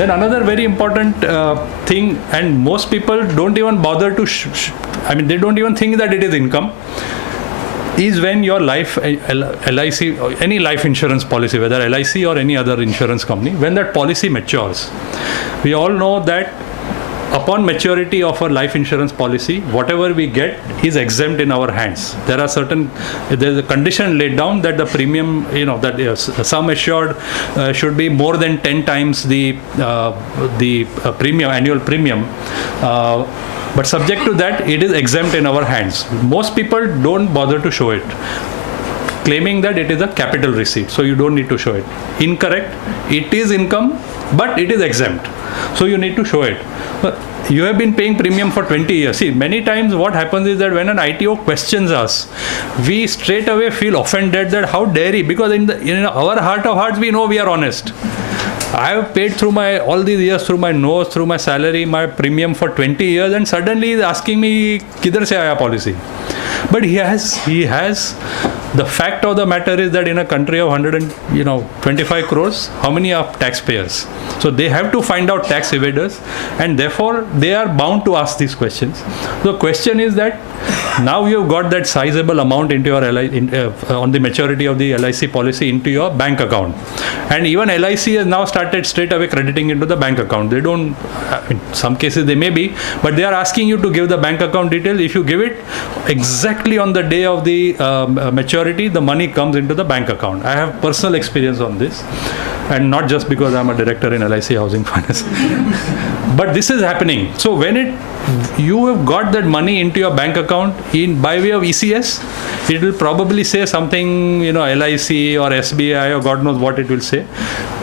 Then another very important thing, and most people don't even bother to, they don't even think that it is income, is when your life, LIC, or any life insurance policy, whether LIC or any other insurance company, when that policy matures. We all know that upon maturity of a life insurance policy, whatever we get is exempt in our hands. There's a condition laid down that the premium, that sum assured should be more than 10 times the premium, annual premium. But subject to that, it is exempt in our hands. Most people don't bother to show it, claiming that it is a capital receipt, so you don't need to show it. Incorrect. It is income, but it is exempt, so you need to show it. You have been paying premium for 20 years. See, many times what happens is that when an ITO questions us, we straight away feel offended that how dare he, because in our heart of hearts, we know we are honest. I have paid through all these years, through my nose, through my salary, my premium for 20 years, and suddenly he is asking me, kidhar se aaya policy? But he has, the fact of the matter is that in a country of 125 crores, how many are taxpayers? So they have to find out tax evaders, and therefore they are bound to ask these questions. The question is that now you have got that sizable amount into your on the maturity of the LIC policy into your bank account, and even LIC has now started straight away crediting into the bank account. They don't, in some cases they may be, but they are asking you to give the bank account details. If you give it exactly on the day of the maturity, the money comes into the bank account. I have personal experience on this, and not just because I'm a director in LIC Housing Finance. But this is happening. So when you have got that money into your bank account by way of ECS, it will probably say something, LIC or SBI or God knows what it will say.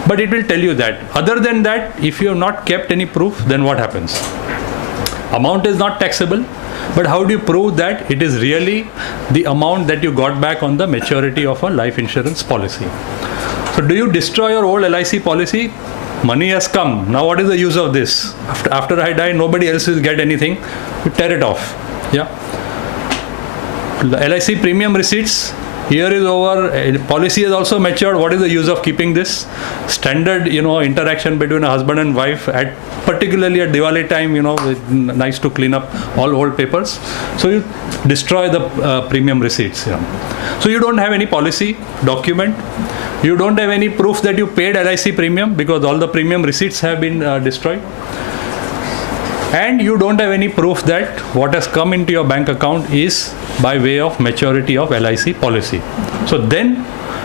But it will tell you that. Other than that, if you have not kept any proof, then what happens? Amount is not taxable. But how do you prove that it is really the amount that you got back on the maturity of a life insurance policy? So do you destroy your old LIC policy? Money has come. Now what is the use of this? After I die, nobody else will get anything. You tear it off. Yeah. The LIC premium receipts, year is over, policy has also matured. What is the use of keeping this? Standard, interaction between a husband and wife, particularly at Diwali time, it's nice to clean up all old papers. So you destroy the premium receipts. Yeah. So you don't have any policy document. You don't have any proof that you paid LIC premium because all the premium receipts have been destroyed. And you don't have any proof that what has come into your bank account is by way of maturity of LIC policy. So then,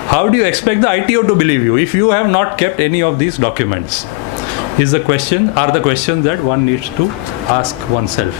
how do you expect the ITO to believe you if you have not kept any of these documents? Are the questions that one needs to ask oneself.